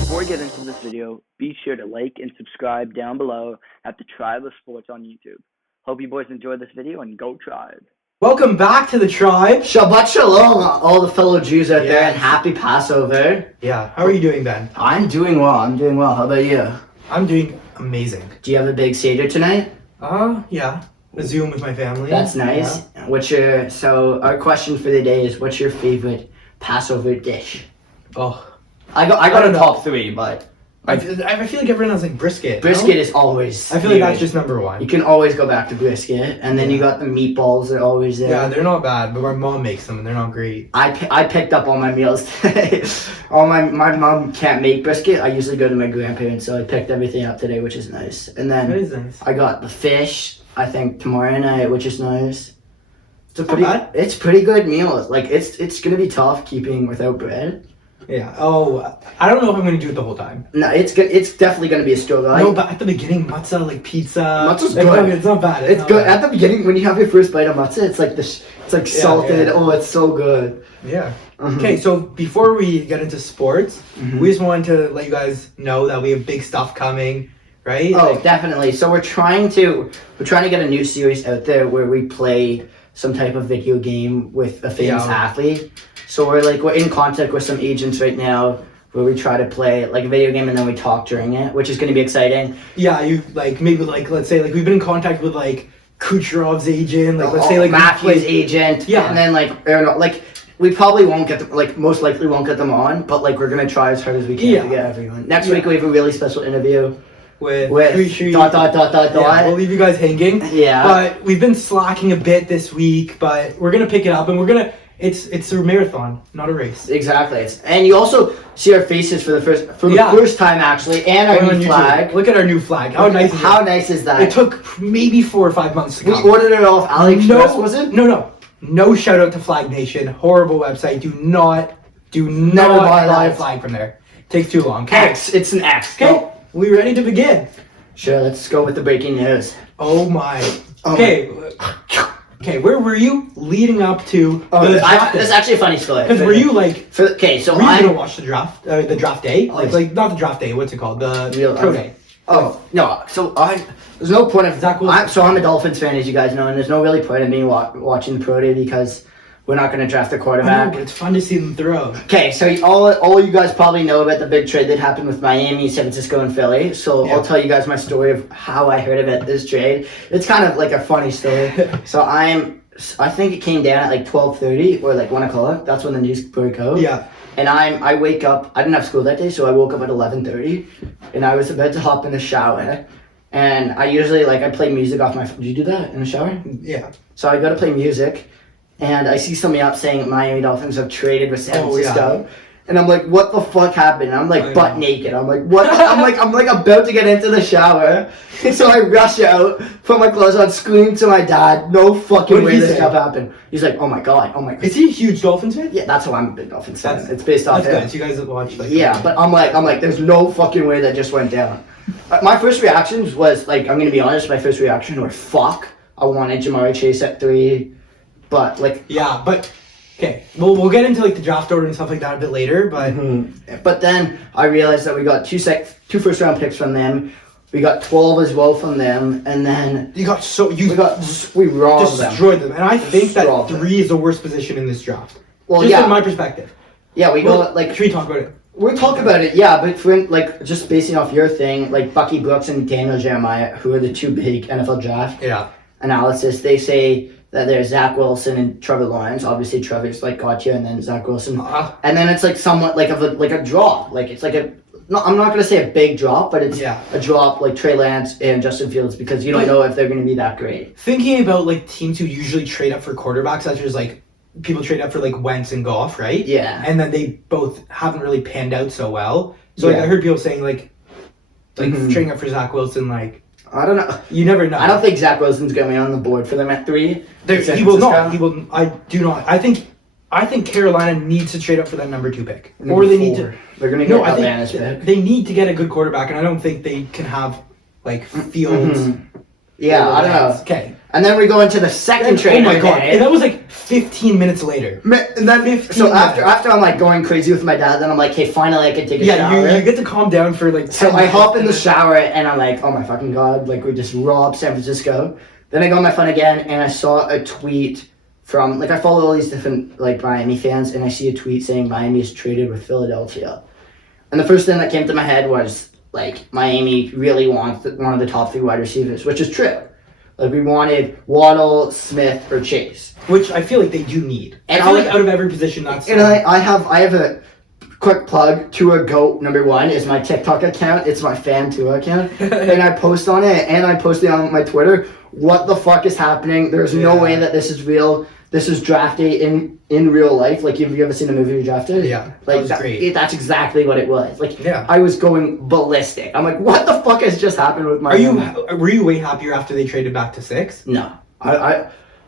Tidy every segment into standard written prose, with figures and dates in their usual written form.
Before we get into this video, be sure to like and subscribe down below at the Tribe of Sports on YouTube. Hope you boys enjoyed this video and go Tribe. Welcome back to the Tribe. Shabbat Shalom, all the fellow Jews out there, Yes. and happy Passover. Yeah, how are you doing, Ben? I'm doing well. How about you? I'm doing amazing. Do you have a big Seder tonight? Yeah. A Zoom with my family. That's nice. Yeah. So our question for the day is, what's your favorite Passover dish? Oh, I got don't a know. top three, but I feel like everyone has like brisket. brisket no? is always. I feel like that's huge. just number one. You can always go back to brisket, and then you got the meatballs that are always there. Yeah, they're not bad, but my mom makes them and they're not great. I picked up all my meals today. My mom can't make brisket. I usually go to my grandparents, so I picked everything up today, which is nice. And That then is nice. I got the fish, I think tomorrow night, which is nice. It's not bad. It's pretty good meal. Like it's gonna be tough keeping without bread. Yeah. Oh, I don't know if I'm gonna do it the whole time. No, it's good. It's definitely gonna be a struggle. No, but at the beginning, matzah, like pizza. Matzah's like, good. I mean, it's not bad. It's not good. bad. At the beginning, when you have your first bite of matzah, it's like it's like salted. yeah. Oh, it's so good. Yeah. Mhm. Okay, so before we get into sports, Mhm. we just wanted to let you guys know that we have big stuff coming, right? Oh, Like, definitely. So we're trying to get a new series out there where we play some type of video game with a famous Yeah. athlete. So we're in contact with some agents right now where we try to play like a video game and then we talk during it, which is going to be exciting. yeah, you like maybe like let's say like we've been in contact with like Kucherov's agent, like let's say like we Matthew's play- agent. Yeah. And then we probably won't get them, most likely won't get them on, but like we're going to try as hard as we can Yeah. to get everyone. Next Yeah. week we have a really special interview with with Tree. dot. Yeah, we'll leave you guys hanging. Yeah. But we've been slacking a bit this week, but we're gonna pick it up and we're gonna. It's a marathon, not a race. Exactly. And you also see our faces for the Yeah. first time actually, and our We're on new YouTube. flag. Look at our new flag. How nice is How it? nice is that? It took maybe 4 or 5 months to we come. ordered it off AliExpress, was it? No shout out to Flag Nation. Horrible website. Do not buy buy a that. flag from there. Takes too long. Okay. X. It's an X. Okay. We ready to begin? Sure. Let's go with the breaking news. Oh my. Oh Okay. Okay. Where were you leading up to the draft? That's actually a funny story. Because were you like? So Were you gonna I'm. watch the draft? The draft day? Oh, Like not the draft day. What's it called? The Real- pro day. Oh no. So there's no point of Zach Wilson. I'm a Dolphins fan, as you guys know, and there's no really point in me watching the pro day because we're not going to draft the I know, quarterback. but it's fun to see them throw. Okay, so all you guys probably know about the big trade that happened with Miami, San Francisco, and Philly. So Yeah. I'll tell you guys my story of how I heard about this trade. It's kind of like a funny story. So I think it came down at like 12:30 or like 1 o'clock. That's when the news broke out. Yeah. And I wake up. I didn't have school that day, so I woke up at 11:30, and I was about to hop in the shower. And I usually I play music off my phone. Do you do that in the shower? Yeah. So I go to play music, and I see something up saying Miami Dolphins have traded with San Oh, Francisco. And I'm like, what the fuck happened? I'm like I butt know. naked. I'm like, what? I'm like about to get into the shower. And so I rush out, put my clothes on, scream to my dad, no fucking What did way he this say? stuff happened. He's like, oh my god. Is he a huge Dolphins fan? Yeah, that's why I'm a big Dolphins fan. That's- It's based off That's him. good. So you guys watch like. Yeah, but I'm like, there's no fucking way that just went down. My first reactions was I'm gonna be honest. My first reaction was fuck. I wanted Jamari Chase at 3, but Yeah, but okay, we'll get into like the draft order and stuff like that a bit later. But But then I realized that we got two first round picks from them. We got 12 as well from them, and then you we robbed them. destroyed them, and I think that Destroyed them. 3 is the worst position in this draft. Well, Just yeah, in my perspective. yeah, we Well, go should we talk about it? we'll talk about it. Yeah, but for just basing off your thing, like Bucky Brooks and Daniel Jeremiah, who are the two big NFL draft Yeah. analysis, they say that there's Zach Wilson and Trevor Lawrence. Obviously, Trevor's got you, and then Zach Wilson, and then it's like somewhat like a drop. Like it's like a. No, I'm not gonna say a big drop, but it's Yeah. a drop like Trey Lance and Justin Fields because you don't But- know if they're gonna be that great. Thinking about like teams who usually trade up for quarterbacks, such as like people trade up for like Wentz and Goff, right? Yeah. And then they both haven't really panned out so well. So like, Yeah. I heard people saying like Mhm. trading up for Zach Wilson, like I don't know. you never know. I don't think Zach Wilson's gonna be on the board for them at 3. San He will not. Francisco. He will. I do not. I think Carolina needs to trade up for that number 2 pick, Number or they need to. 4. They're gonna get No, I Atlanta's think pick. they need to get a good quarterback, and I don't think they can have like Fields. Yeah, I don't know. Okay. And then we go into the second trade. Oh my of the god! day. And that was like 15 minutes later. And then, 15 so after minutes. after I'm like going crazy with my dad, then I'm like, hey, finally I can take a shower. Yeah, you get to calm down for like 10 So I minutes hop in the and then- shower and I'm like, oh my fucking god, like we just robbed San Francisco. Then I go on my phone again and I saw a tweet from, like, I follow all these different like Miami fans and I see a tweet saying Miami is traded with Philadelphia. And the first thing that came to my head was like Miami really wants one of the top 3 wide receivers, which is true. Like we wanted Waddle, Smith, or Chase. Which I feel like they do need. And I feel I- like out of every position, that's And I have a quick plug. Tua Goat #1 is my TikTok account. It's my fan Tua account, and I post on it, and I post it on my Twitter. What the fuck is happening? There's no Yeah. way that this is real. This is draft day in real life. Like, have you ever seen a movie Draft Day? Yeah, like that was great. that's exactly what it was. Like, Yeah. I was going ballistic. I'm like, what the fuck has just happened with my? Were you way happier after they traded back to 6? No,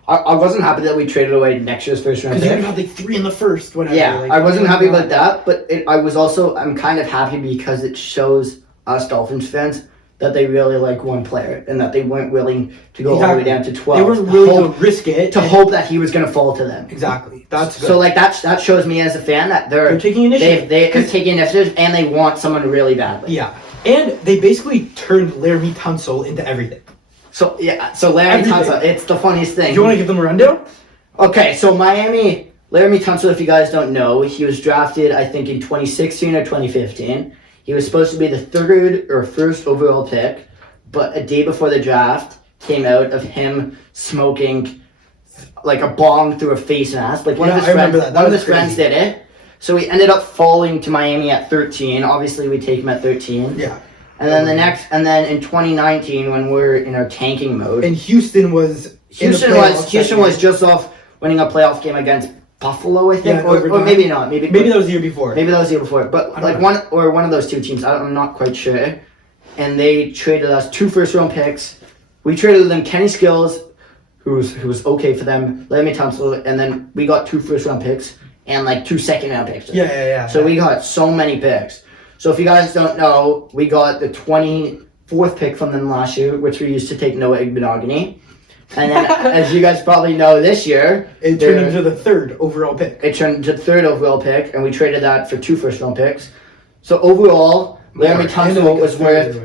I wasn't happy that we traded away next year's first round Because you pick. had like 3 in the first, whatever. Yeah, like, I wasn't oh my happy God. about that, but I'm kind of happy because it shows us Dolphins fans that they really like one player and that they weren't willing to go all the way down to 12. They weren't willing to risk it. to hope that he was going to fall to them. Exactly. That's good. So like that shows me as a fan that they're taking initiative. they're 'Cause- taking initiative and they want someone really badly. Yeah. And they basically turned Laramie Tunsil into everything. So Larry Everything. Tunsil, it's the funniest thing. Do you want to give them a rundown? Okay, so Miami, Laramie Tunsil, if you guys don't know, he was drafted, I think, in 2016 or 2015. He was supposed to be the 3rd or 1st overall pick, but a day before the draft came out of him smoking like a bong through a face mask. Like one of Yeah, his I remember friends, that. That one of was his friends crazy. did it. So he ended up falling to Miami at 13. Obviously, we take him at 13. Yeah. And then in 2019, when we're in our tanking mode, And Houston was Houston was just off winning a playoff game against Buffalo, I think, Yeah, or overtime. maybe not. Maybe that was the year before. maybe that was the year before. But I like don't know. one of those two teams, I'm not quite sure. And they traded us 2 first-round picks. We traded them Kenny Skills, who was okay for them, Laramie Tunsil, and then we got 2 first-round picks and like 2 second-round picks. Yeah. So we got so many picks. So if you guys don't know, we got the 24th pick from them last year, which we used to take Noah Igbenogany. And then, as you guys probably know, this year it turned into the 3rd overall pick. it turned into the 3rd overall pick, and we traded that for 2 first-round picks. So overall, Laramie Tunsil was worth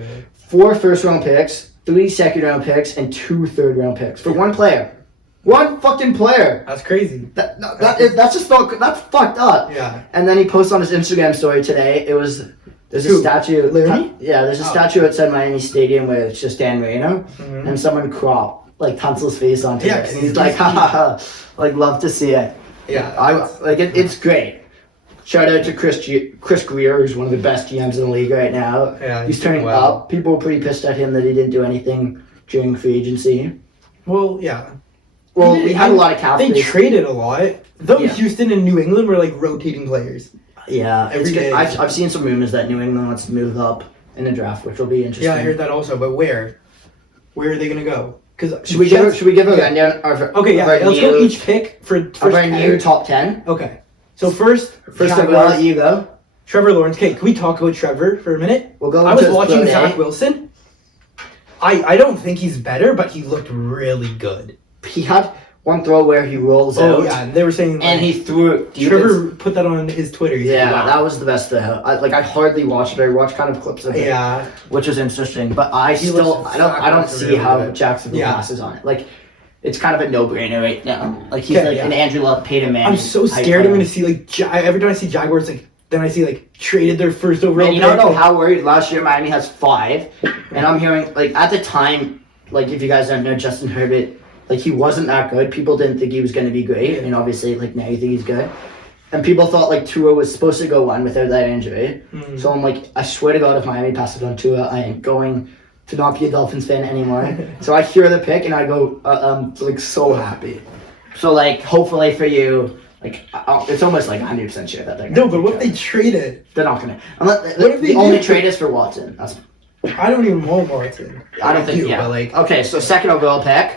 4 first-round picks, 3 second-round picks, and 2 third-round picks for one player. One fucking player. That's crazy. That's just not, that's fucked up. Yeah. And then he posted on his Instagram story today. There's a Who? statue. Laramie? Yeah, there's a Oh. statue outside Miami Stadium where it's just Dan Marino, Mhm. and someone cropped like Tunsil's face onto Yeah, it, 'cause and he's he's like, cute. ha ha ha, like love to see it. Yeah. It's great. Shout out to Chris Greer, who's one of the best GMs in the league right now. Yeah, he's turning well. up. People were pretty pissed at him that he didn't do anything during free agency. Well, yeah. Well, we had a lot of cap They space. traded a lot. Though Yeah. Houston and New England were like rotating players. Yeah, Every it's good. day. I've seen some rumors that New England wants to move up in the draft, which will be interesting. Yeah, I heard that also. But where? Where are they gonna go? Because Should we give a rundown of Okay, yeah. of our Let's go new, each pick for of first our 10. new top 10? Okay. So first First of all, Jaguars, let you go. Trevor Lawrence. Okay, can we talk about Trevor for a minute? We'll go I into was his watching pro day. Zach Wilson. I don't think he's better, but he looked really good. He had one throw where he rolls Oh out, yeah, and they were saying and he threw it deep. Trevor put that on his Twitter. He's Yeah, like, wow. that was the best thing. I hardly watched it. I watched kind of clips of it, Yeah, which was interesting. But I He still, looks- I don't Zach see really how good. Jacksonville Yeah. passes on it. Like, it's kind of a no-brainer right now. Like he's Okay, like yeah. an Andrew Luck, Peyton Manning. I'm so type scared. I'm player. gonna see like every time I see Jaguars, like then I see like traded their first overall. Man, you don't pick, know like- how worried. Last year Miami has 5, and I'm hearing like at the time, like if you guys don't know Justin Herbert, like he wasn't that good. People didn't think he was going to be great, Yeah. and obviously like now you think he's good. And people thought like Tua was supposed to go 1 without that injury. Mm. So I'm like, I swear to God, if Miami passes on Tua, I ain't going to not be a Dolphins fan anymore. So I hear the pick and I go, I'm like so happy. So like hopefully for you. Like it's almost like 100% sure that they're gonna No, but what if they traded? they're not gonna. Unless, What if they the only do? trade is for Watson. That's I don't even want Watson. I don't think. do, Yeah. but, like Okay, so second overall pick.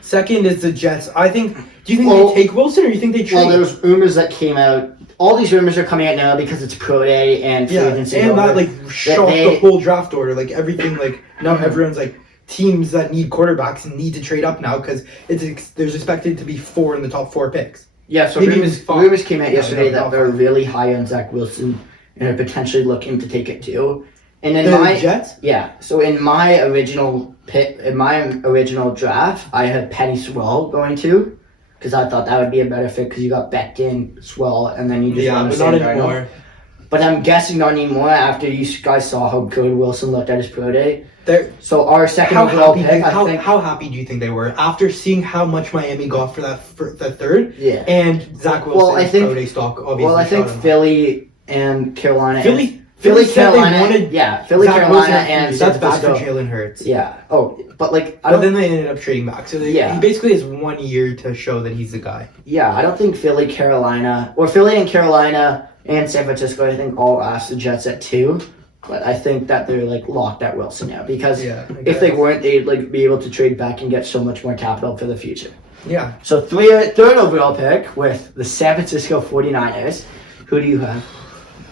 second is the Jets. I think. Do you think Well- they take Wilson or do you think they trade? Well, there was rumors that came out all these rumors are coming out now because it's pro day and free agency. And that like shocked the whole draft order. Like everything, like now everyone's like teams that need quarterbacks need to trade up now because there's expected to be 4 in the top 4 picks. Yeah, so Maybe rumors came out yesterday no, that they're really high on Zach Wilson and are potentially looking to take it too. And in The Jets? Yeah, so in my original draft, I had Penny Swell going to, because I thought that would be a better fit because you got Becton, Swell, and then you just run but Sam not Darnold. anymore. But I'm guessing not anymore after you guys saw how good Wilson looked at his pro day. So our second overall pick, how happy do you think they were after seeing how much Miami got for that third? Yeah. And Zach Wilson's pro day stock obviously. Well, I think Philly and Carolina. Philly Carolina. Yeah, Philly, Zach Carolina, Wilson, and that's San bad for Francisco. Jalen Hurts. Yeah. Oh, but like, But then they ended up trading back, so he Yeah. basically has 1 year to show that he's the guy. Yeah, I don't think Philly and Carolina and San Francisco, I think all asked the Jets at 2. But I think that they're like locked at Wilson now because if they weren't, they'd like be able to trade back and get so much more capital for the future. Yeah. So third overall pick with the San Francisco 49ers. Who do you have?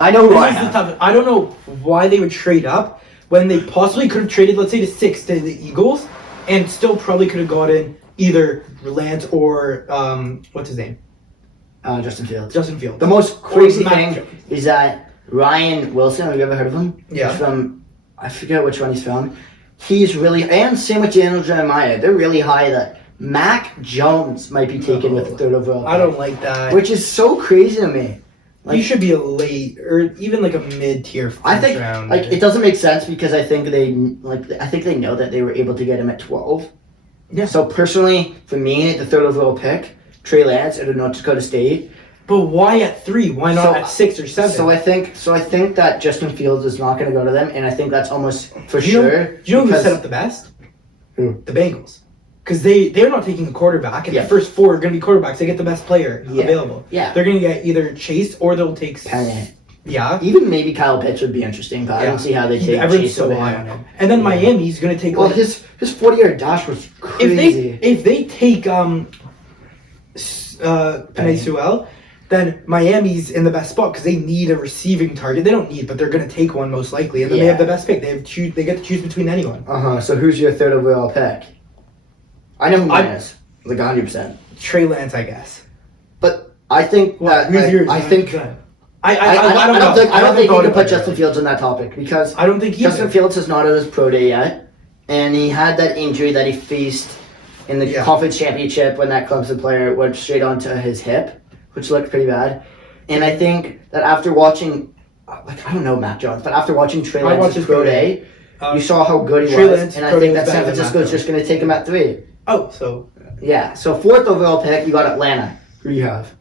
I know who I have. I don't know why they would trade up when they possibly could have traded, let's say, to 6 to the Eagles, and still probably could have gotten either Lance or what's his name? Justin Fields. Justin Fields. The most crazy Mac thing Jones. is that Ryan Wilson, have you ever heard of him? Yeah. He's from, I forget which one he's from. He's really, and same with Daniel Jeremiah. They're really high that Mac Jones might be taken with the third overall. I don't like that. Which is so crazy to me. Like, he should be a late or even like a mid-tier. I think round. like it doesn't make sense because I think they know that they were able to get him at 12. Yeah. So personally, for me, the third overall pick, Trey Lance out of North Dakota State. But why at 3? Why not So- at 6 or 7? So I think that Justin Fields is not going to go to them, and I think that's almost for sure. Do you know who because- set up the best? Who? The Bengals. Because they're not taking a quarterback, and Yeah. the first 4 are going to be quarterbacks. They get the best player Yeah. available. Yeah. They're going to get either Chase or they'll take. Penny. Yeah. Even maybe Kyle Pitts would be interesting, but I don't see how they take Everyone's Chase so over high him. on him. And then Miami's going to take. Well, like, his 40-yard dash was crazy. if they take Penei Sewell, then Miami's in the best spot because they need a receiving target. They don't need, but they're going to take one most likely, and then they have the best pick. They get to choose between anyone. So who's your third overall pick? I know who mine is. Like 100%. Trey Lance, I guess. But I think that Who's yours? I think I don't think you thought can about put it. Justin Fields on that topic because I don't think either. Justin Fields is not at his pro day yet, and he had that injury that he faced in the conference championship when that Clemson player went straight onto his hip, which looked pretty bad. And I think that after watching, like I don't know Mac Jones, but after watching Trey Lance's pro day, you saw how good he Trey was, Lance and I pro think day that was San better than Francisco Mac is just going to take him at 3. Oh, so Yeah. So fourth overall pick, you got Atlanta. Who do you have?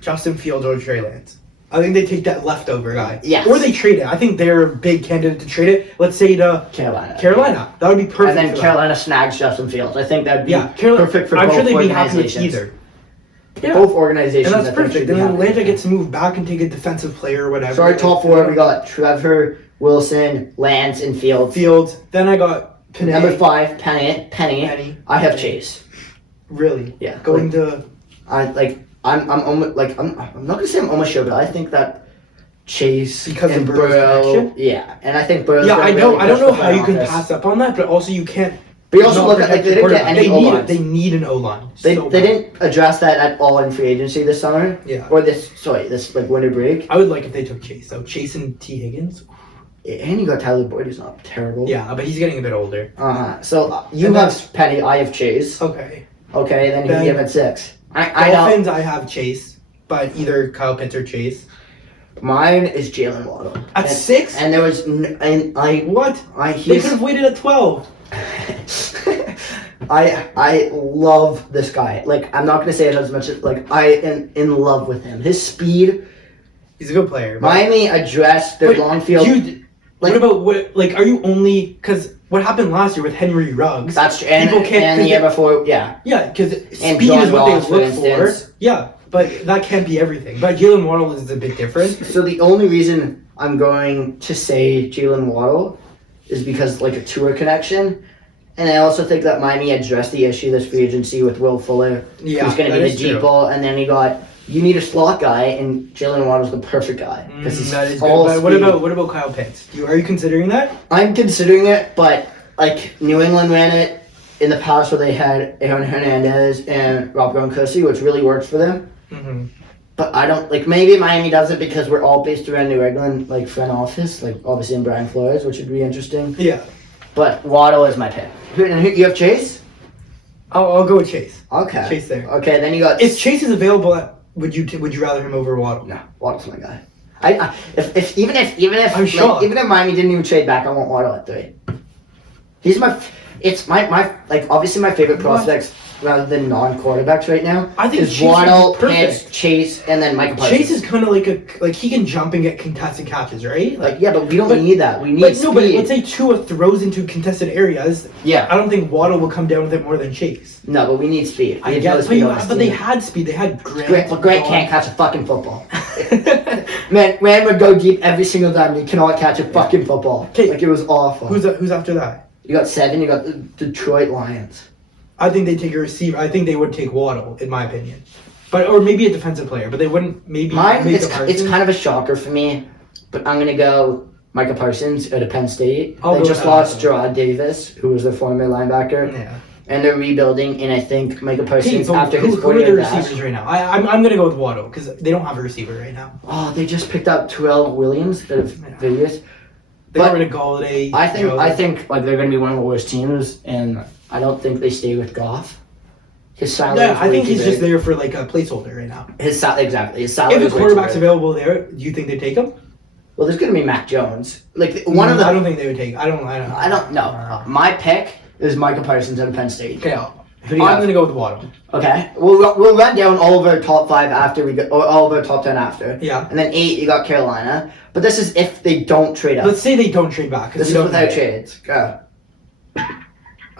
Justin Fields or Trey Lance. I think they take that leftover guy. Yes. Or they trade it. I think they're a big candidate to trade it. Let's say to Carolina. That would be perfect. And then for them. Carolina snags Justin Fields. I think that'd be Carolina, perfect for I'm both sure they'd be happy with organizations. either. Yeah. Both organizations. And that's I think, perfect. should be And then happy. Atlanta gets to move back and take a defensive player or whatever. So our top 4, we got Trevor, Wilson, Lance, and Fields. Then I got Penei. Number 5, Penny. Penny. I have Chase. Really? Yeah. Going to. I'm almost I'm not gonna say I'm almost sure, but I think that Chase Because and of Burrow's Burrow. connection? Yeah, and I think Burrow's. Yeah, gonna I don't really know push the how you can offense. pass up on that, but also you can't. But you also not look at like protect they your didn't get quarterback. any O-lines. They need an O-line. They So bad. didn't address that at all in free agency this summer. Yeah. Or this like winter break. I would like if they took Chase though. Chase and T Higgins. And you got Tyler Boyd, who's not terrible. Yeah, but he's getting a bit older. So you And have Penny, I have Chase. Okay. Okay, then who do you have at 6? I know. Dolphins, I have Chase, but either Kyle Pitts or Chase. Mine is Jalen Waddle. At 6? And there was What? They he's could have waited at 12. I love this guy. Like I'm not gonna say it as much as like I am in love with him. His speed. He's a good player. but- Miami addressed their But long field. what about are you only because what happened last year with Henry Ruggs? That's and, people can't- and the year before, yeah. Yeah, because And speed John is what Ross, they look for for. instance. Yeah, but that can't be everything. But Jalen Waddle is a bit different. So the only reason I'm going to say Jalen Waddle is because like a tour connection. And I also think that Miami addressed the issue this free agency with Will Fuller, Yeah, who's going to that be is the deep true. ball, and then he got you need a slot guy, and Jalen Waddle's the perfect guy because he's that is all good. But speed. what about Kyle Pitts? Are you considering that? I'm considering it, but like New England ran it in the past where they had Aaron Hernandez and Rob Gronkowski, which really works for them. Mm-hmm. But I don't like. Maybe Miami does it because we're all based around New England, like front office, like obviously in Brian Flores, which would be interesting. Yeah. But Waddle is my pick. You have Chase? I'll go with Chase. Okay. Chase there. Okay, then you got. If Chase is available, would you rather him over Waddle? No, Waddle's my guy. Even if I'm shocked. even if Miami didn't even trade back, I want Waddle at 3. He's my. It's my like obviously my favorite prospects rather than non-quarterbacks right now. I think is Chase Waddle, is perfect. Pitts, Chase, and then Michael Parsons. Chase is kind of like he can jump and get contested catches, right? like yeah, but we don't need that. We need But speed. no, but let's say Tua throws into contested areas. Yeah. I don't think Waddle will come down with it more than Chase. No, but we need speed. I We have guess, no but, speed on this but they team. had speed. They had Grant. Grant can't catch a fucking football. Man would go deep every single time. He cannot catch a fucking football. 'Kay. Like it was awful. Who's after that? You got 7. You got the Detroit Lions. I think they take a receiver. I think they would take Waddle, in my opinion. Or maybe a defensive player, but they wouldn't maybe Mine, make it's kind of a shocker for me, but I'm gonna go Micah Parsons out of Penn State. I'll They go just with that lost also. Gerard Davis, who was their former linebacker, Yeah. and they're rebuilding. And I think Micah Hey, Parsons, so after who his are the 4-year receivers dash, right now? I'm gonna go with Waddle because they don't have a receiver right now. oh, they just picked up Terrell Williams out of Vegas. They But got rid of Galladay. I think like they're gonna be one of the worst teams, and I don't think they stay with Goff. His salary. Yeah, is I way think too he's big. just there for like a placeholder right now. Exactly. His salary. If is a way too quarterback's big. available there, do you think they take him? Well, there's gonna be Mac Jones. Like one of the. I don't think they would take. I don't know. My pick is Micah Parsons out of Penn State. Okay, Who do you I'm have? gonna go with Waddle. Okay, we'll run down all of our top 5 after we go, or all of our top 10 after. Yeah. And then 8, you got Carolina. But this is if they don't trade up. Let's say they don't trade back. 'Cause This we is don't without know. trades. Go.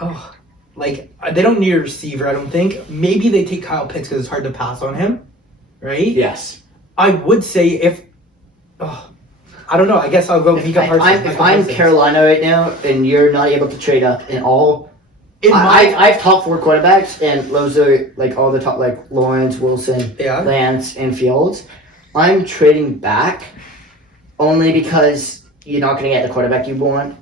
Oh, like they don't need a receiver. I don't think. Maybe they take Kyle Pitts because it's hard to pass on him, right? Yes. I would say if. Oh, I don't know. I guess I'll go Micah Parsons. If I'm Carolina right now and you're not able to trade up in all. I have top 4 quarterbacks, and those are like all the top, like Lawrence, Wilson, Yeah. Lance, and Fields. I'm trading back only because you're not going to get the quarterback you want.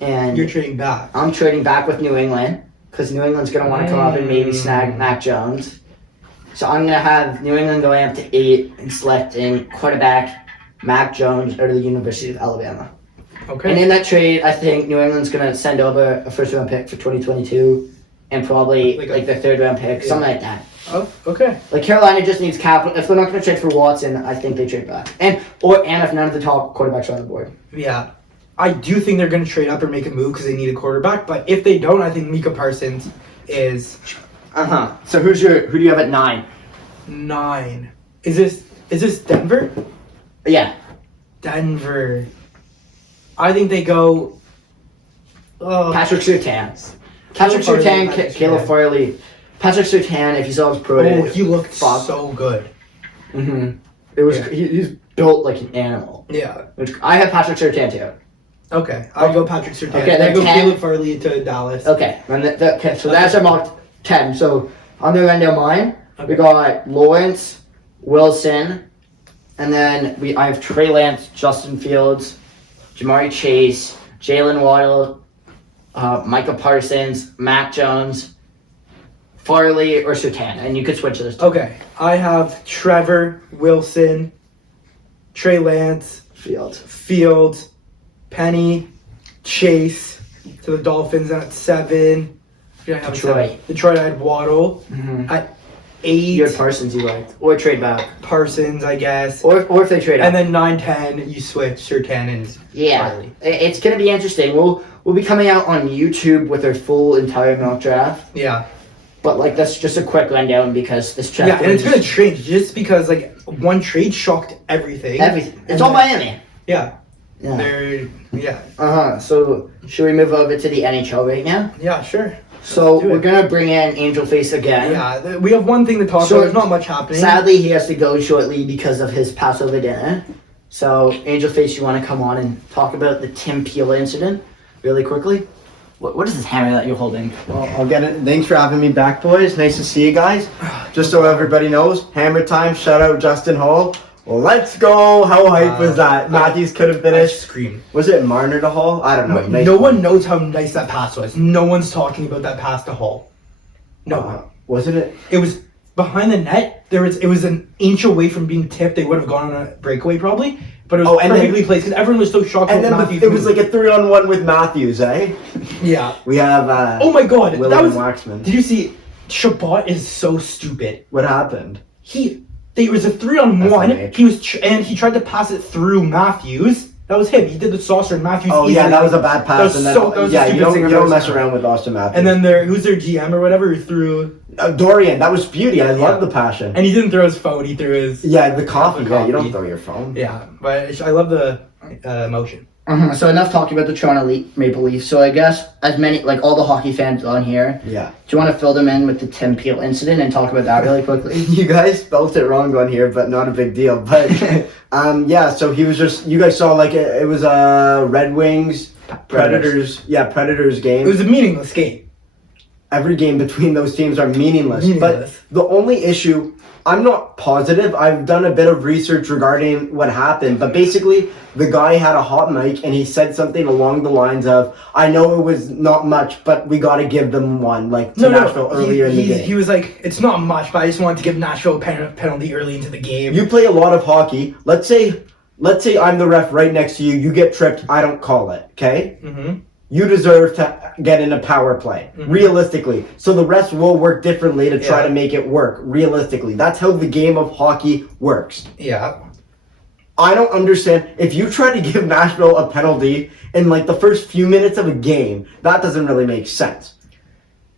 And You're trading back. I'm trading back with New England because New England's going to want to come up and maybe snag Mac Jones. So I'm going to have New England going up to 8 and selecting quarterback Mac Jones out of the University of Alabama. Okay. And in that trade, I think New England's going to send over a first-round pick for 2022 and probably like their third-round pick, something like that. Oh, okay. Like Carolina just needs capital. If they're not going to trade for Watson, I think they trade back. And if none of the top quarterbacks are on the board. Yeah. I do think they're going to trade up or make a move because they need a quarterback. But if they don't, I think Micah Parsons is So who do you have at 9? 9. Is this Denver? Yeah. Denver. I think they go. Oh, Patrick Surtain. Patrick Surtain, Caleb Farley. Patrick Surtain, if you saw his pro day, he looked fuck. so good. Mm-hmm. It was he's built like an animal. Yeah. Which I have Patrick Surtain too. Okay, I'll go Patrick Surtain. Okay, I then go 10. Caleb Farley to Dallas. Okay, and okay, so that's our mock 10. So I'm gonna run down mine. Okay. We got Lawrence, Wilson, and then I have Trey Lance, Justin Fields, Jamari Chase, Jalen Waddle, Micah Parsons, Mac Jones, Farley, or Surtain, and you could switch those. Okay, I have Trevor, Wilson, Trey Lance, Fields, Penny, Chase to the Dolphins at 7. Who did I have at Detroit. 7? Detroit, I had Waddle. Mm-hmm. At 8, You had Parsons, you liked, or trade back, Parsons, I guess. or if they trade up. And then 9, 10, you switch Surtain and Yeah, Farley. it's gonna be interesting. We'll be coming out on YouTube with our full entire mock draft. Yeah. But like that's just a quick rundown because this draft. Yeah, and it's gonna change just because like one trade shocked everything. everything. It's And all then- Miami. Yeah. Yeah. Yeah. So should we move over to the NHL right now? Yeah, sure. So do it. we're gonna bring in Angel Face again. Yeah, we have one thing to talk So- about. There's not much happening. Sadly, he has to go shortly because of his Passover dinner. So Angel Face, you want to come on and talk about the Tim Peel incident really quickly? What is this hammer that you're holding? Well, I'll get it. Thanks for having me back, boys. Nice to see you guys. Just so everybody knows, hammer time. Shout out Justin Hall. Well, let's go. How hype was that? Matthews could have I finished. screamed. Was it Marner to Hall? I don't know. Nice No one. one knows how nice that pass was. No one's talking about that pass to Hall. No. Wasn't it? It was behind the net. It was an inch away from being tipped. They would have gone on a breakaway probably, but it was and perfectly placed because everyone was so shocked. And with then Matthews it was move. like a 3-on-1 with Matthews, eh? Yeah. We have. Oh my God, William that was. Waxman. Did you see? Shabbat is so stupid. What happened? It was a 3-on-1. SMH. And he tried to pass it through Matthews. That was him. He did the saucer and Matthews. Oh yeah, easily- that was a bad pass. That was and then, so- that was the yeah, you stupidest thing I've don't ever mess seen. around with Austin Matthews. And then who's their GM or whatever, who threw, Dorian, that was beauty. I love Yeah. the passion. and he didn't throw his phone. He threw his. Yeah, the coffee. The Yeah, you don't coffee. throw your phone. Yeah, but I love the emotion. So enough talking about the Toronto Maple Leafs. So I guess as many, like all the hockey fans on here, Yeah. do you want to fill them in with the Tim Peel incident and talk about that really quickly? You guys spelled it wrong on here, but not a big deal. But yeah, so he was just. You guys saw like it was Red Wings Predators. Yeah, Predators game. It was a meaningless game. Every game between those teams are meaningless. Meaningless. But the only issue, I'm not positive. I've done a bit of research regarding what happened, but basically the guy had a hot mic and he said something along the lines of, "I know it was not much, but we got to give them one." Like to Nashville earlier in the game. He was like, it's not much, but I just wanted to give Nashville a penalty early into the game. You play a lot of hockey. Let's say I'm the ref right next to you. You get tripped. I don't call it. Okay. Mm-hmm. You deserve to get in a power play, realistically. So the refs will work differently to try Yeah. to make it work, realistically. That's how the game of hockey works. Yeah. I don't understand. If you try to give Nashville a penalty in like the first few minutes of a game, that doesn't really make sense.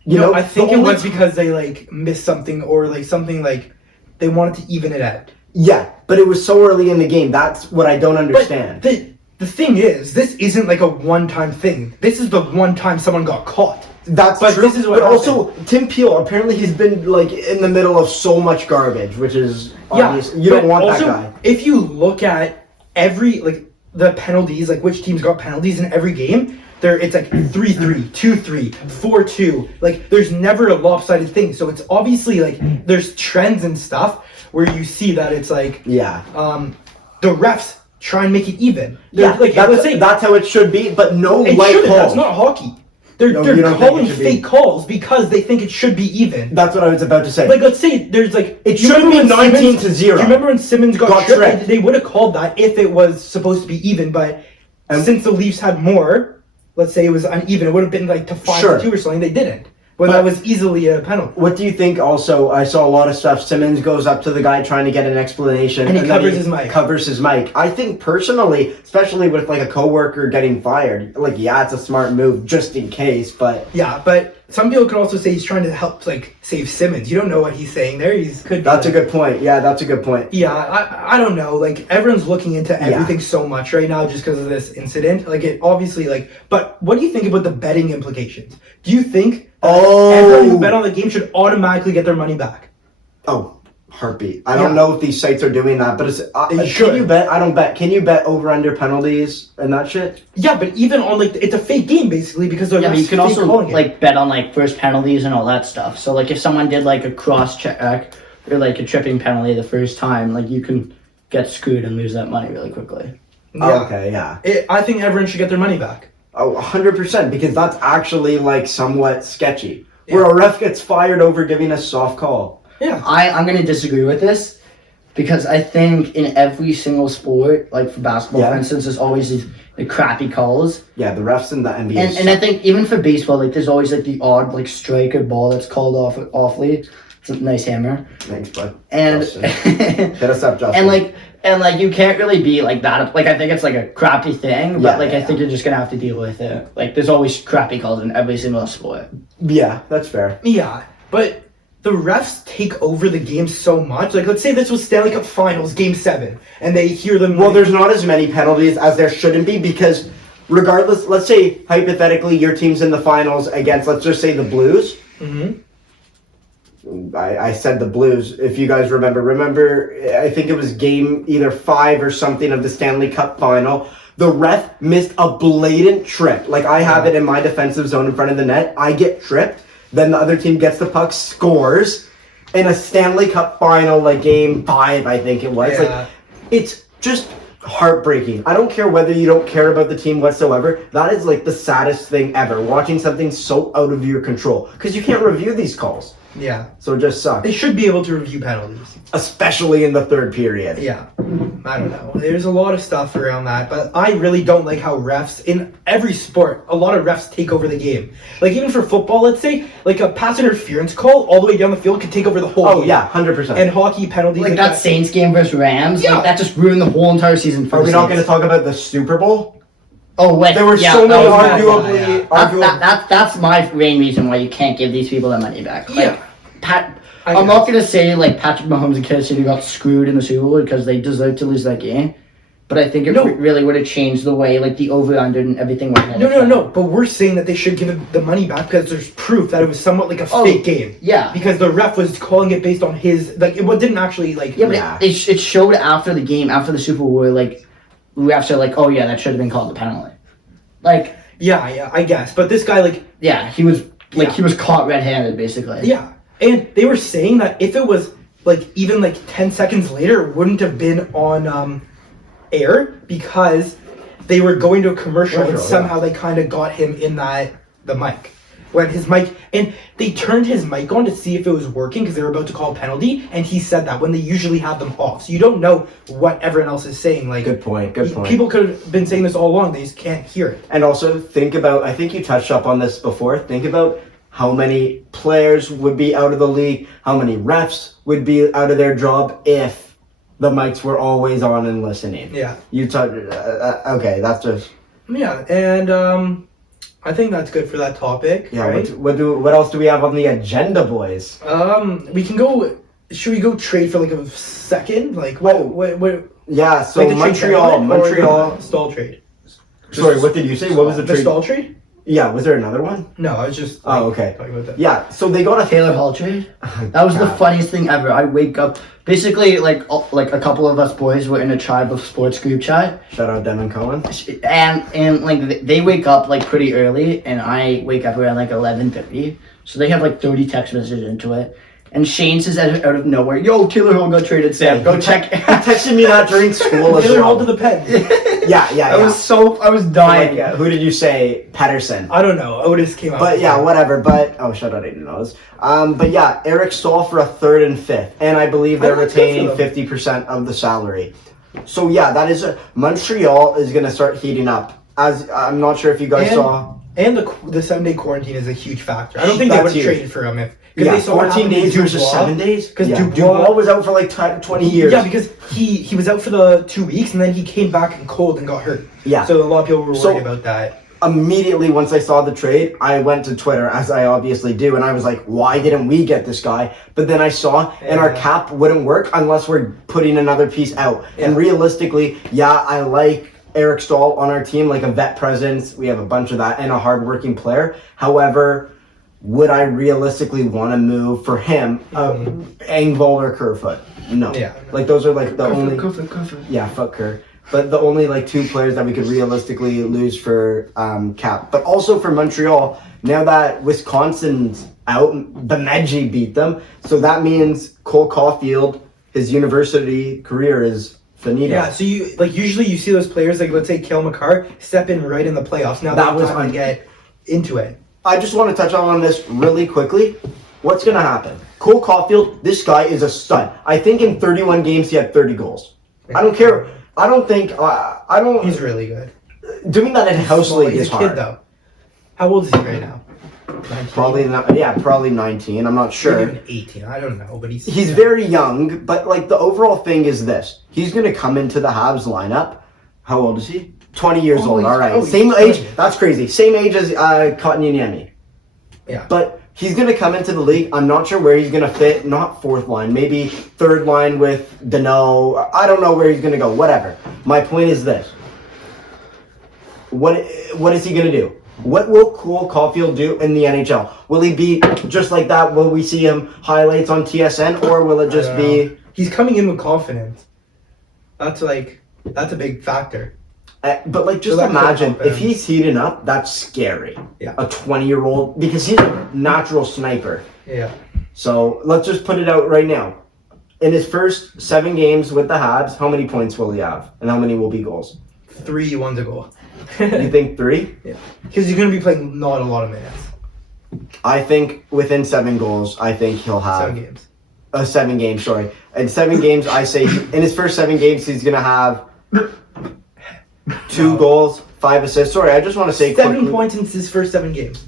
You know, I think the it only was because they like missed something or like something like they wanted to even it out. Yeah, but it was so early in the game. That's what I don't understand. But the thing is, this isn't like a one-time thing. This is the one time someone got caught. That's But true. this is what but also, Tim Peel, apparently he's been like in the middle of so much garbage, which is obvious. You don't but want also, that guy. If you look at every like the penalties, like which teams got penalties in every game, it's like 3-3, 2-3, 4-2. Like there's never a lopsided thing. So it's obviously like there's trends and stuff where you see that it's like Yeah. the refs try and make it even. Yeah, like let's say that's how it should be, but no it light shouldn't. calls. That's not hockey. They're No, you don't think calling it should be. fake calls because they think it should be even. That's what I was about to say. Like let's say there's like It you should remember be when 19 Simmons- to 0. Do you remember when Simmons got tripped? tripped. They would have called that if it was supposed to be even, but since the Leafs had more, let's say it was uneven, it would have been like to 5-2 or something. They didn't. But that was easily a penalty. What do you think? Also, I saw a lot of stuff. Simmons goes up to the guy trying to get an explanation, And he then covers his mic. Covers his mic. I think personally, especially with like a coworker getting fired, like yeah, it's a smart move just in case. But Yeah, but some people could also say he's trying to help like save Simmons. You don't know what he's saying there. Could be that's a like- good point. Yeah, that's a good point. Yeah, I don't know. Like everyone's looking into everything so much right now just because of this incident. Like it obviously like. But what do you think about the betting implications? Do you think everyone who bet on the game should automatically get their money back? Oh, heartbeat. I don't know if these sites are doing that, but it's. They Can should. you bet? I don't bet. Can you bet over under penalties and that shit? Yeah, but even on like it's a fake game basically because they're Yeah, but you can fake also calling it. like bet on like first penalties and all that stuff. So like if someone did like a cross check or like a tripping penalty the first time, like you can get screwed and lose that money really quickly. Yeah. Oh, okay, yeah. I think everyone should get their money back. Oh, 100%, because that's actually like somewhat sketchy. Where a ref gets fired over giving a soft call. Yeah. I'm gonna disagree with this because I think in every single sport, like for basketball for instance, there's always these the crappy calls. Yeah, the refs in the NBA. And I think even for baseball, like there's always like the odd like strike or ball that's called awfully. It's a nice hammer. Thanks, bud. And Justin. Hit us up, Justin. and like you can't really be like that. Like I think it's like a crappy thing, but Yeah, I think you're just gonna have to deal with it. Like there's always crappy calls in every single sport. Yeah, that's fair. Yeah, but the refs take over the game so much. Like, let's say this was Stanley Cup Finals, Game 7, and they hear them. Well, there's not as many penalties as there shouldn't be because regardless, let's say hypothetically your team's in the finals against, let's just say the Blues. Mhm. I said the Blues. If you guys remember, I think it was game either 5 or something of the Stanley Cup final. The ref missed a blatant trip. Like, I have it in my defensive zone in front of the net. I get tripped. Then the other team gets the puck, scores. In a Stanley Cup final, like game 5, I think it was. Yeah. Like, it's just heartbreaking. I don't care whether you don't care about the team whatsoever. That is like the saddest thing ever. Watching something so out of your control. Because you can't review these calls. Yeah. So it just sucks. They should be able to review penalties. Especially in the third period. Yeah. I don't know. There's a lot of stuff around that, but I really don't like how refs, in every sport, a lot of refs take over the game. Like, even for football, let's say, like a pass interference call all the way down the field could take over the whole game. Oh, yeah, 100%. And hockey penalties. Like that Saints game versus Rams, Yeah. like that just ruined the whole entire season for Are the we not going Saints. to talk about the Super Bowl? Oh, wait. There were yeah, so many that was bad. arguably... That's my main reason why you can't give these people their money back. Like, Yeah. I'm not gonna say like Patrick Mahomes and Kansas City got screwed in the Super Bowl because they deserved to lose that game, but I think it No. really would have changed the way like the over under and everything went. No. But we're saying that they should give the money back because there's proof that it was somewhat like a fake game. Yeah. Because the ref was calling it based on his it didn't actually like. Yeah, but Yeah. it showed after the game, after the Super Bowl, where, like refs are like, oh yeah, that should have been called a penalty. Like Yeah, I guess. But this guy yeah, he was Yeah. he was caught red-handed basically. Yeah. And they were saying that if it was even 10 seconds later, it wouldn't have been on air because they were going to a commercial and somehow they kind of got him in the mic. When his mic, and they turned his mic on to see if it was working because they were about to call a penalty, and he said that when they usually have them off. So you don't know what everyone else is saying. Like, Good point. People could have been saying this all along, they just can't hear it. And also think about, I think you touched up on this before, think about how many players would be out of the league, how many refs would be out of their job if the mics were always on and listening. Yeah. You touched, okay, that's just... Yeah, and I think that's good for that topic. Yeah, right? what else do we have on the agenda, boys? We can go. Should we go trade for a second? Like what? Yeah, so Like the trade deadline or the stall trade. Sorry, what did you say? What was the The trade? stall trade? Yeah, was there another one? No, I was just. Oh, okay. Talking about that. Yeah, so they got a Taylor Hall trade. That was the funniest thing ever. I wake up basically like a couple of us boys were in a Tribe of Sports group chat, Shout out Devin Cohen. and like they wake up like pretty early, and I wake up around like 11:30. So they have like 30 text messages into it. And Shane says out of nowhere, "Yo, Taylor Hall got traded. Sam, go check." He texted me that during school as Taylor well. Hall to the pen. Yeah. I was dying. Like, who did you say? Patterson. I don't know. Otis came out. But yeah, whatever. But shout out Aiden Knows. But yeah, Eric Stahl for a 3rd and 5th, and I believe they're I like that retaining for them. 50% of the salary. So yeah, that is Montreal is gonna start heating up. As I'm not sure if you guys saw. And the 7-day quarantine is a huge factor. I don't think they That's would have huge. traded for him if Yeah, they saw what 14 happened days to versus Dubois. 7 days. Because Yeah. Dubois was out for like 20 years. Yeah, because he was out for the 2 weeks and then he came back and cold and got hurt. Yeah. So a lot of people were So- worried about that. Immediately once I saw the trade, I went to Twitter, as I obviously do, and I was like, why didn't we get this guy? But then I saw, and our cap wouldn't work unless we're putting another piece out. And realistically, yeah, I like Eric Stahl on our team, like a vet presence. We have a bunch of that, and a hardworking player. However, would I realistically want to move for him, Engvall or Kerfoot? No. Yeah. Like, those are like the only... Kerfoot. Yeah, fuck Kerr. But the only like 2 players that we could realistically lose for cap. But also for Montreal, now that Wisconsin's out, Bemidji beat them. So that means Cole Caulfield, his university career is finito. Yeah, so you usually you see those players like let's say Cale Makar step in right in the playoffs. Now That they was time to get into it. I just want to touch on this really quickly. What's going to happen? Cole Caulfield, this guy is a stud. I think in 31 games he had 30 goals. I don't care. I don't think... I don't... He's really good. Doing that in house league He's is a hard. kid though. How old is he right now? 19? Probably not. Yeah, probably 19. I'm not sure. Maybe even 18. I don't know, but He's very young, but like the overall thing is this: he's gonna come into the Habs lineup. How old is he? 20 years old. All right, he's same 20. age. That's crazy. Same age as Kotkaniemi. Yeah. But he's gonna come into the league. I'm not sure where he's gonna fit. Not 4th line, maybe 3rd line with Danault. I don't know where he's gonna go. Whatever. My point is this: what is he gonna do? What will Cole Caulfield do in the NHL? Will he be just like that? Will we see him highlights on TSN, or will it just be? He's coming in with confidence. That's a big factor. But like, just So that imagine could help if him. he's heating up. That's scary. Yeah. A 20-year-old, because he's a natural sniper. Yeah. So let's just put it out right now. In his first 7 games with the Habs, how many points will he have, and how many will be goals? 3 1 to goal. You think 3? Because he's going to be playing not a lot of minutes. I think within 7 goals, I think he'll have 7 games. 7 games. Sorry, in 7 games, I say in his first 7 games, he's gonna have 2 goals, 5 assists. Sorry, I just want to say 7 quickly- points in his first 7 games.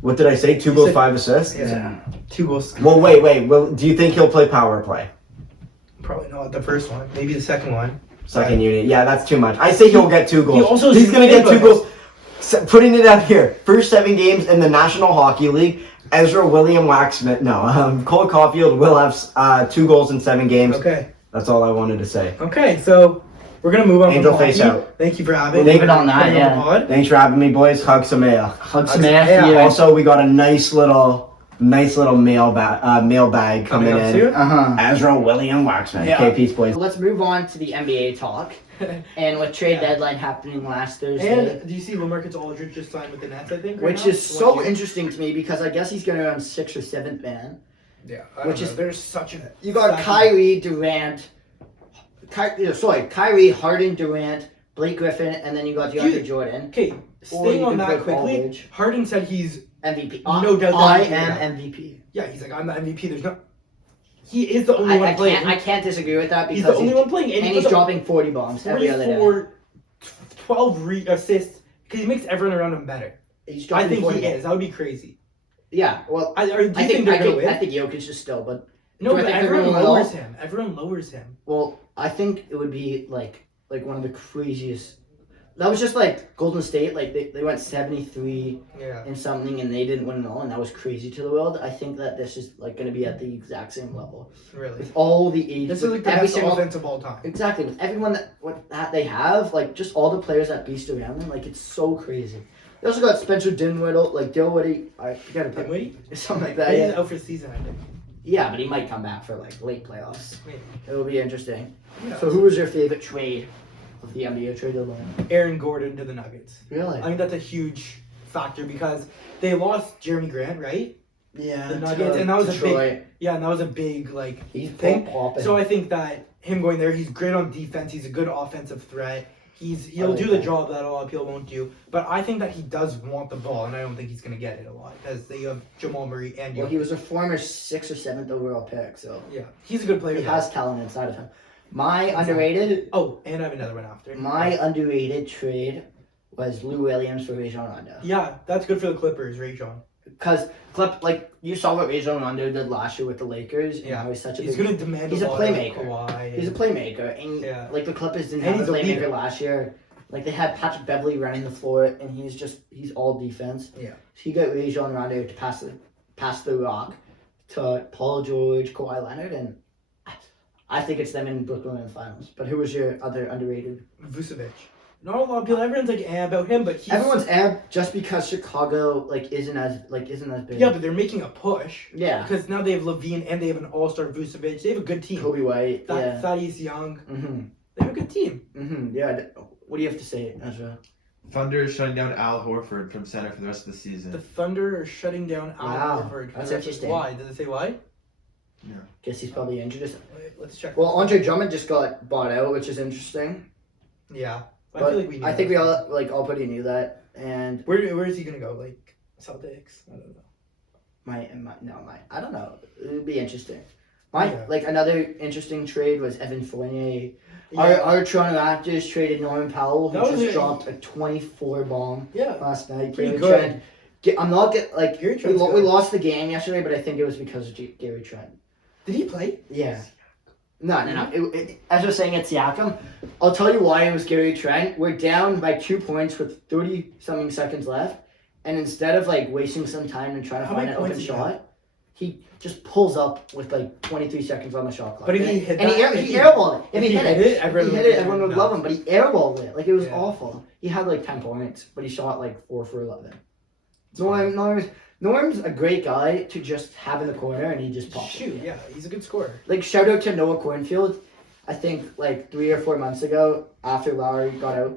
What did I say? 2 You goals, said- 5 assists. Yeah. 2 goals. Well, wait. Well, do you think he'll play power play? Probably not the first one. Maybe the second one. Second unit. Yeah, that's too much. I say he'll get 2 goals. also He's gonna get 2 but- goals. Putting it out here. First 7 games in the National Hockey League. Ezra William Waxman. No, Cole Caulfield will have 2 goals in 7 games. Okay. That's all I wanted to say. Okay, so we're going to move on Angel from face hockey. out. Thank you for having Leave it on that, coming yeah. the pod. Thanks for having me, boys. Hug Samaya. Hugs Hugs- man. yeah, Yeah. Also, we got a nice little mailbag coming up in. soon. Ezra William Waxman. Yeah. Okay, peace, boys. Let's move on to the NBA talk. And with trade Yeah. deadline happening last Thursday, And do you see LaMarcus Aldridge just signed with the Nets, I think? right which now? is so One year. interesting to me because I guess he's going to run 6th or 7th man. Yeah, which is- there's such a. You got Kyrie, Durant, Kyrie, Harden, Durant, Blake Griffin, and then you got DeAndre Dude. Jordan. Okay, Or staying you on can that put quickly, Aldridge. Harden said he's. MVP. No doubt that I he can do am MVP. Yeah, he's like, I'm the MVP. There's no. He is the only one I playing. can't disagree with that He's because the only one playing. and he he's puts up dropping 40 bombs every other day. 12 assists because he makes everyone around him better. He's I dropping think 40 he bombs. is. That would be crazy. Yeah, well, Do you I think they're gonna win? think Jokic is still, but No, do I but think they're everyone gonna win lowers all? him. Everyone lowers him. well, I think it would be like one of the craziest. That was just like Golden State, like they went 73 Yeah. and something, and they didn't win it all, and that was crazy to the world. I think that this is like going to be at the exact same level Really. with all the age. This is like the every best single offense of all time. exactly with everyone that they have, like just all the players that beast around them, like it's so crazy. They also got Spencer Dinwiddie, like Dinwiddie. I forgot about Dinwiddie? something like that. He's Yeah. out for the season, I think. Yeah, but he might come back for like late playoffs. Maybe. It will be interesting. Yeah. So, who was your favorite trade of the NBA trade deadline? Aaron Gordon to the Nuggets. Really? I think that's a huge factor because they lost Jeremy Grant, right? Yeah. the Nuggets, and that was a big- Detroit. Yeah, and that was a big He's thing. popping. So I think that him going there, he's great on defense. He's a good offensive threat. He'll like do the that. job that a lot of people won't do. But I think that he does want the ball, and I don't think he's gonna get it a lot because they have Jamal Murray and Well, Jokic. he was a former 6th or 7th overall pick, so Yeah, he's a good player. he though. has talent inside of him. My Exactly. underrated, Oh, and I have another one after. my underrated trade was Lou Williams for Rajon Rondo. Yeah, that's good for the Clippers, Rajon. Because like you saw what Rajon Rondo did last year with the Lakers. And Yeah. how he's such a He's big, gonna demand. he's a lot of playmaker. Kawhi he's a and- playmaker, and Yeah. like the Clippers didn't And have a he's a playmaker leader. last year. Like they had Patrick Beverly running the floor, and he's all defense. Yeah. So you got Rajon Rondo to pass the rock to Paul George, Kawhi Leonard, and I think it's them in Brooklyn in the finals. But who was your other underrated? Vucevic. Not a lot of people. Everyone's like about him, but he's Everyone's amped just because Chicago isn't as big. Yeah, but they're making a push yeah. because now they have Levine and they have an all-star Vucevic. They have a good team. Kobe White. Yeah. Thaddeus Young. Mhm. They have a good team. Mhm. Yeah. What do you have to say, Ezra? Thunder is shutting down Al Horford from center for the rest of the The season. Thunder are shutting down Al Wow, Horford. that's interesting. Why? Does it say why? Guess he's probably injured. Wait, let's check. Well, Andre Drummond just got bought out, which is interesting. Yeah. I But feel like we. Knew I think that. we all pretty knew that. And Where is he gonna go? Like Celtics? I don't know. I don't know. It would be interesting. My Yeah. another interesting trade was Evan Fournier. Yeah. Our Toronto Raptors traded Norman Powell, who That was just a- dropped a 24 bomb Yeah. last night. Pretty Gary good. Trent. I'm not get like Gary we, Trent's we good. lost the game yesterday, but I think it was because of Gary Trent. Did he play? Yeah. No. As I was saying, it's Siakam. I'll tell you why it was Gary Trent. We're down by 2 points with 30-something seconds left, and instead of wasting some time and trying to How find many an open points did he shot, he just pulls up with like 23 seconds on the shot clock. But if he hit and that, he airballed it. If he hit it, everyone would love him. But he airballed it. Like, it was Yeah. awful. He had like 10 points, but he shot like 4 for 11. Norm's a great guy to just have in the corner, and he just pops Shoot, it. yeah, he's a good scorer. Like, shout out to Noah Cornfield. I think like 3 or 4 months ago, after Lowry got out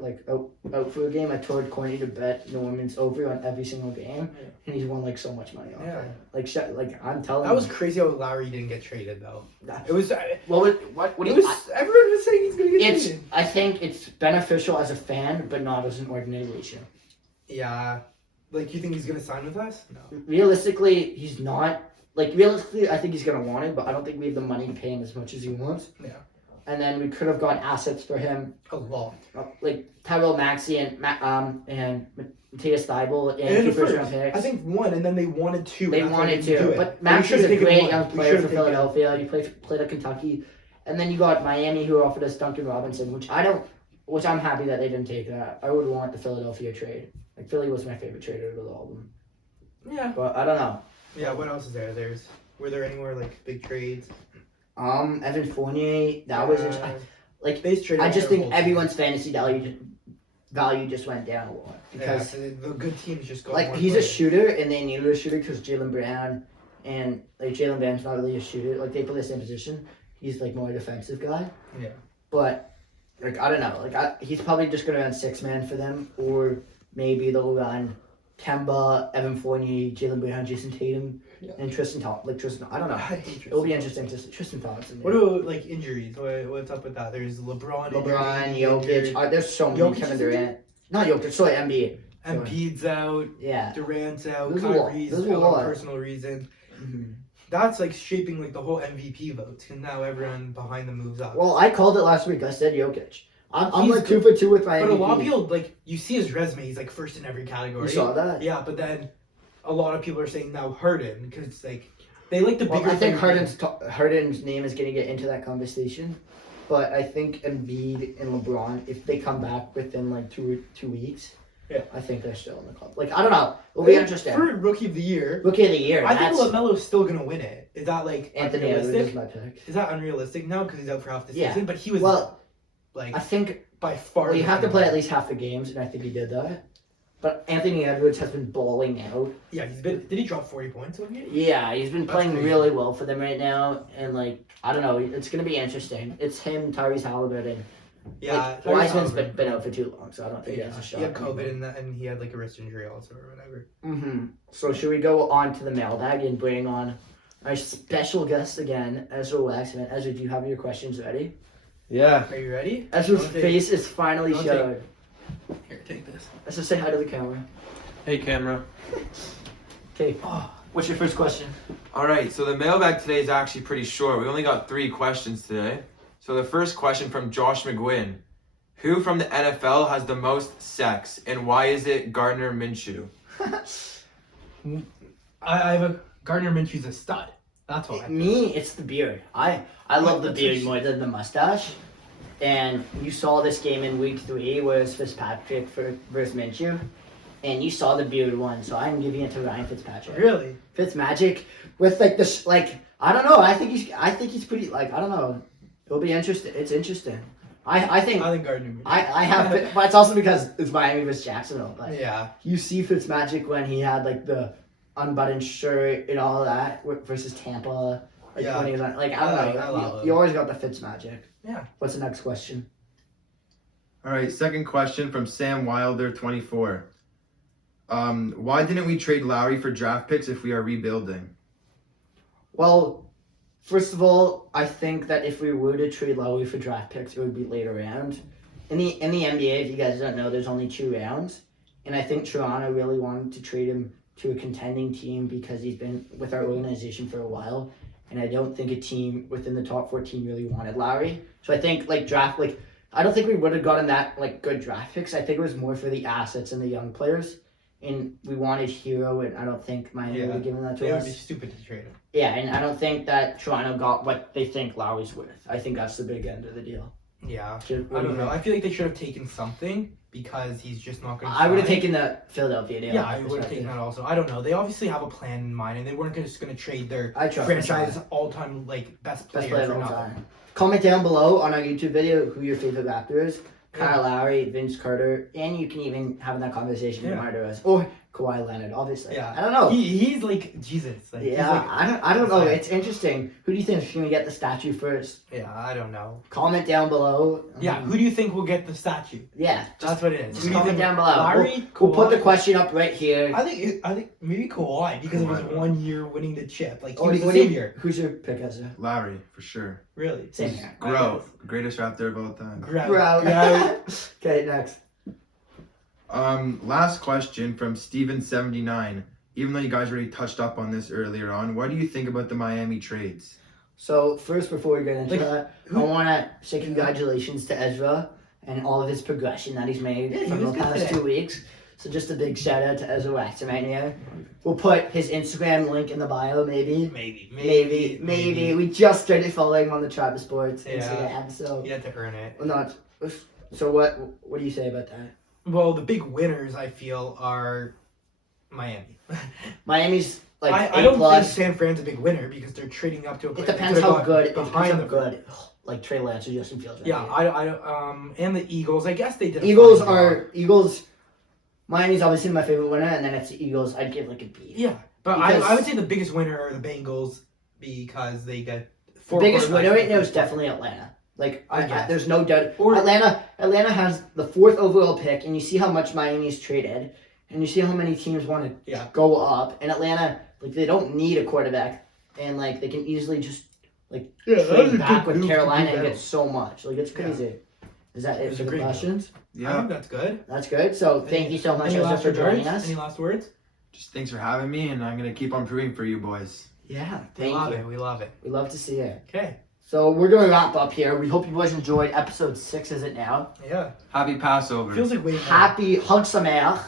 for a game, I told Corny to bet Norman's over on every single game, and he's won like so much money off it. Like I'm telling That was you. crazy how Lowry didn't get traded though. That- It was. What do It you? was. Everyone was saying he's gonna get It's. traded. I think it's beneficial as a fan, but not as an organization. Yeah. Like, you think he's gonna sign with us? No. Realistically, he's not. Like, realistically, I think he's gonna want it, but I don't think we have the money to pay him as much as he wants. Yeah. And then we could have got assets for him, A lot. like Tyrell Maxey and Matthias Thibault and And two first, first round picks. I think one, and then they wanted two. They and that's why wanted they didn't do to, it. but We Max should've is a taken great one. young We player should've for taken Philadelphia. He played at Kentucky, and then you got Miami, who offered us Duncan Robinson, which I'm happy that they didn't take that. I would want the Philadelphia trade. Like, Philly was my favorite trade out of all of them. Yeah. But I don't know. Yeah. What else is there? Were there any more like big trades? Evan Fournier, that was like. They traded. I just their think whole everyone's fantasy value just went down a lot team. because the good teams just go. like he's a shooter and they needed a shooter because Jaylen Brown and like Jaylen Brown's not really a shooter. Like, they play the same position. He's like more a defensive guy. Yeah. But like, I don't know. Like, he's probably just gonna run 6-man for them, or maybe they'll run Kemba, Evan Fournier, Jaylen Brown, Jason Tatum, and Tristan Thompson. I don't know. I hate It'll be interesting to see Tristan Thompson. What about like injuries? What's up with that? There's LeBron, Jokic. injured. There's so many. Jokic Kevin is Durant. Not Jokic. Sorry, Embiid. Embiid's out. Yeah. Durant's out. There's a lot. Kyrie's There's a out lot. on personal reason. Mm-hmm. That's like shaping like the whole MVP votes, and now everyone behind them moves up. Well, I called it last week. I said Jokic. I'm He's like 2 for 2 with my but MVP. a lot of people like you see his resume. He's like first in every category. You saw that? Yeah, but then a lot of people are saying now Harden because like they like the Well, bigger. I think players. Harden's name is going to get into that conversation, but I think Embiid and LeBron, if they come back within like two weeks, Yeah. I think they're still in the club. Like, I don't know. It'll be interesting. For Rookie of the Year, Rookie of the year. I think that's LaMelo's still gonna win it. Is that like Anthony Edwards is unrealistic? my pick. Is that unrealistic now because he's out for half the Yeah. season? But he was Well, like I think by far. you the have to better play one. at least half the games, and I think he did that. But Anthony Edwards has been balling out. Yeah, he's been. Did he drop 40 points one game? Yeah, he's been That's playing crazy. really well for them right now, and like, I don't know, it's gonna be interesting. It's him, Tyrese Halliburton. Yeah, Like, Tyrese Wiseman's Halliburton. been out for too long, so I don't think he Yeah, has a shot. he had COVID and he had like a wrist injury also or whatever. Mm-hmm. So should we go on to the mailbag and bring on our special guest again, Ezra Waxman? Ezra, do you have your questions ready? Yeah. Are you ready? Ezra's Don't take- face is finally don't showed. Here, take this. Ezra, say hi to the camera. Hey, camera. Okay. What's your first question? All right, so the mailbag today is actually pretty short. We only got 3 questions today. So the first question from Josh McGuinn. Who from the NFL has the most sex, and why is it Gardner Minshew? I have a Gardner Minshew's a stud. That's why. Me, it's the beard. I love the That's beard what- more than the mustache. And you saw this game in week 3 where it's Fitzpatrick versus Minshew. And you saw the beard one, so I'm giving it to Ryan Fitzpatrick. Really? Fitzmagic with like this, like, I don't know. I think he's pretty, like, I don't know. It'll be interesting. It's interesting. I think Gardner Minshew. I have, but it's also because it's Miami versus Jacksonville. But Yeah. you see Fitzmagic when he had like the unbuttoned shirt and all that versus Tampa. Like, Yeah. when he was on, like, I don't I love know. it. You always got the Fitzmagic. Yeah. What's the next question? All right, second question from Sam Wilder 24. Why didn't we trade Lowry for draft picks if we are rebuilding? Well, first of all, I think that if we were to trade Lowry for draft picks, it would be later round. In the NBA, if you guys don't know, there's only 2 rounds, and I think Toronto really wanted to trade him to a contending team because he's been with our organization for a while, and I don't think a team within the top 14 really wanted Lowry. So I think I don't think we would have gotten that like good draft picks. I think it was more for the assets and the young players, and we wanted Hero, and I don't think Miami would have given that to It would us. be stupid to trade him. Yeah, and I don't think that Toronto got what they think Lowry's worth. I think that's the big end of the deal. Yeah. Should- I don't know. I feel like they should have taken something because he's just not going to. I would have taken the Philadelphia deal. Yeah, I would have taken that also. I don't know. They obviously have a plan in mind, and they weren't just going to trade their I trust franchise all-time best player Best player of for all nothing. time. Comment down below on our YouTube video who your favorite Raptor is. Kyle Yeah. Lowry, Vince Carter, and you can even have that conversation with Yeah. Marderus or Kawhi Leonard, obviously. Yeah. I don't know. He's like Jesus. Like, he's yeah, like, I don't know. Yeah. It's interesting. Who do you think is going to get the statue first? yeah, I don't know. Comment down below. Yeah, who do you think will get the statue? Yeah. That's what it is. Just Who do you comment think? down below. Larry, We'll put the Kawhi? question up right here. I think maybe Kawhi because of his Kawhi. 1 year winning the chip. Like he What was do the you- savior. Who's your pick, Ezra? Larry, for sure. Really. Same here. Grow, greatest Raptor of all time. Grout. Grout. Grout. Okay, next. Last question from Steven79. Even though you guys already touched up on this earlier on, what do you think about the Miami trades? So first, before we get into Like, that, I who- want to say congratulations to Ezra and all of his progression that he's made Yeah, he from was the good past today. 2 weeks. So just a big shout out to Ezra Waxman. We'll put his Instagram link in the bio, maybe. Maybe. We just started following him on the Tribe of Sports Yeah. Instagram, so You had to earn it. well, not. So what do you say about that? Well, the big winners I feel are Miami. Miami's like I A don't plus. think San Fran's a big winner because they're trading up to a It player they depends could've how got good. It depends behind how them. good. Like Trey Lance or Justin Fields. Right? Yeah, I and the Eagles. I guess they did. a Eagles fine job. are Eagles. Miami's obviously my favorite winner, and then it's the Eagles. I'd give like a B. Yeah, but Because- I would say the biggest winner are the Bengals because they get The four biggest quarterbacks. winner right now is definitely Atlanta. Like, I guess. there's no doubt. Or- Atlanta has the 4th overall pick, and you see how much Miami's traded, and you see how many teams want to Yeah. go up. And Atlanta, like, they don't need a quarterback, and like they can easily just trade back with Carolina and get so much. Like, it's crazy. Is that it It's for a the great deal. questions? I Yeah, think that's good. That's good. So thank you so much, Any Ezra, last for joining words? us. Any last words? just thanks for having me, and I'm gonna keep on proving for you boys. Yeah, We thank love you. it. We love it. We love to see it. Okay. So we're gonna wrap up here. We hope you guys enjoyed episode 6. Is it now? Yeah. Happy Passover. Feels like way more. Happy Hug Sameach.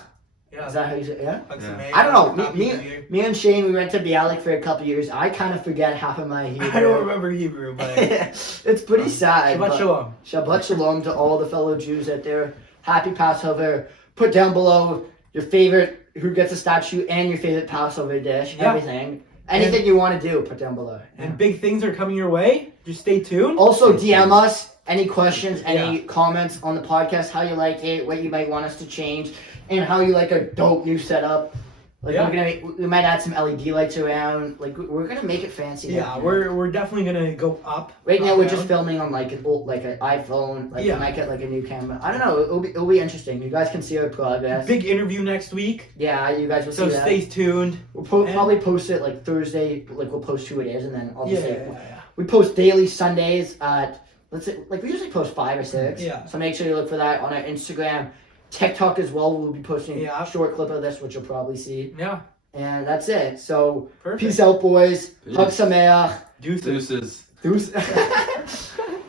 Yeah. Is that how you say it? Yeah. Hugs Yeah. and May. I don't know. Happy Me- New Year. Me and Shane, we went to Bialik for a couple years. I kind of forget half of my Hebrew. I don't remember Hebrew, but It's pretty sad. Shabbat but- Shalom. Shabbat Shalom to all the fellow Jews out there. Happy Passover. Put down below your favorite, who gets a statue, and your favorite Passover dish. Yeah. Everything. Anything you want to do, put down below. And big things are coming your way. Just stay tuned. Also, DM us any questions, any comments on the podcast, how you like it, what you might want us to change, and how you like a dope new setup. Like Yeah. we might add some LED lights around. Like we're gonna make it fancy. Yeah, we're definitely gonna go up. right now up, we're down. just filming on like an old, like an iPhone. Like Yeah. we might get like a new camera. I don't know. It'll be interesting. You guys can see our progress. Big interview next week, Yeah, you guys will so see that. stay tuned. We'll and- probably post it like Thursday. Like we'll post who it is, and then Yeah, obviously yeah. we post daily Sundays at, let's say, like we usually post 5 or 6. Yeah. So make sure you look for that on our Instagram, TikTok as well. We'll be posting Yeah. a short clip of this, which you'll probably see. Yeah, And that's it. So perfect. peace out, boys. Peace. Hug Sameach. Deuces. Deuces. Deuce.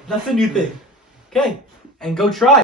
That's the new thing. Okay, and go try.